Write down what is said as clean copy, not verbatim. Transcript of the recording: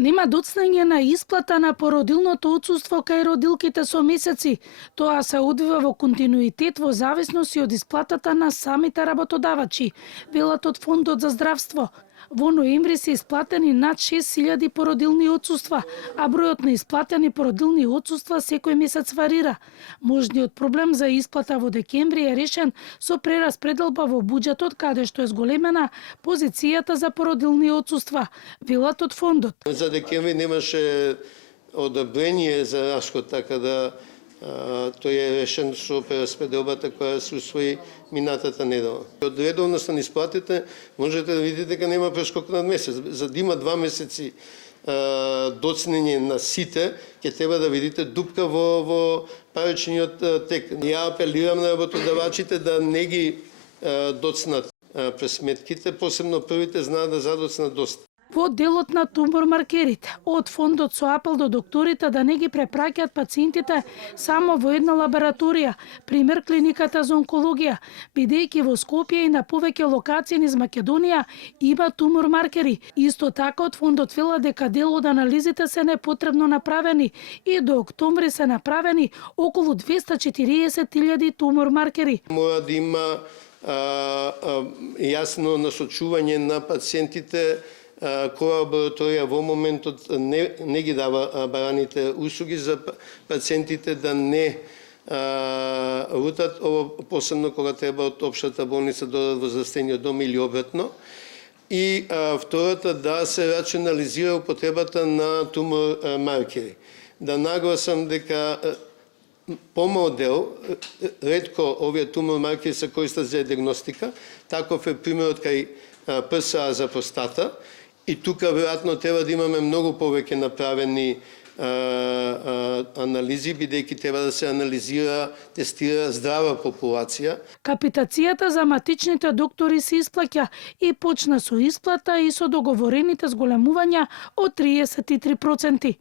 Нема доцнење на исплата на породилното отсуство кај родилките со месеци. Тоа се одвива во континуитет во зависност и од исплатата на самите работодавачи, велат од Фондот за здравство. Во ноември се исплатени над 6000 породилни отсуства, а бројот на исплатени породилни отсуства секој месец варира. Можниот проблем за исплата во декември е решен со прераспределба во буџетот, каде што е зголемена позицијата за породилни отсуства, велат од фондот. За декември немаше одобрение за расход, така да тој е решен со прераспределбата која се усвои минатата недела. Од редовност на исплатите можете да видите дека нема прескок над месец. За да има 2 месеци доцнење на сите, ќе треба да видите дупка во паричниот тек. Ја апелирам на работодавачите да не ги доцнат пресметките, посебно првите знаат да задоцнат доста. Во делот на тумор маркерите, од фондот со апел до докторите да не ги препраќаат пациентите само во една лабораторија, пример клиниката за онкологија, бидејќи во Скопје и на повеќе локации низ Македонија има тумор маркери. Исто така од фондот вела дека дел од анализите се непотребно направени и до октомври се направени околу 240.000 тумор маркери. Мора да има јасно насочување на пациентите која лабораторија во моментот не ги дава бараните услуги за пациентите да не рутат, посебно кога треба од општата болница додат во здравствениот дом или обратно. И втората, да се рационализира употребата на тумор маркери. Да нагласам дека помал дел, ретко овие тумор маркери се користат за диагностика, таков е примерот кај ПСА за простата. И тука веројатно треба да имаме многу повеќе направени анализи, бидејќи треба да се анализира, тестира здрава популација. Капитацијата за матичните доктори се исплаќа и почна со исплата и со договорените зголемувања од 33%.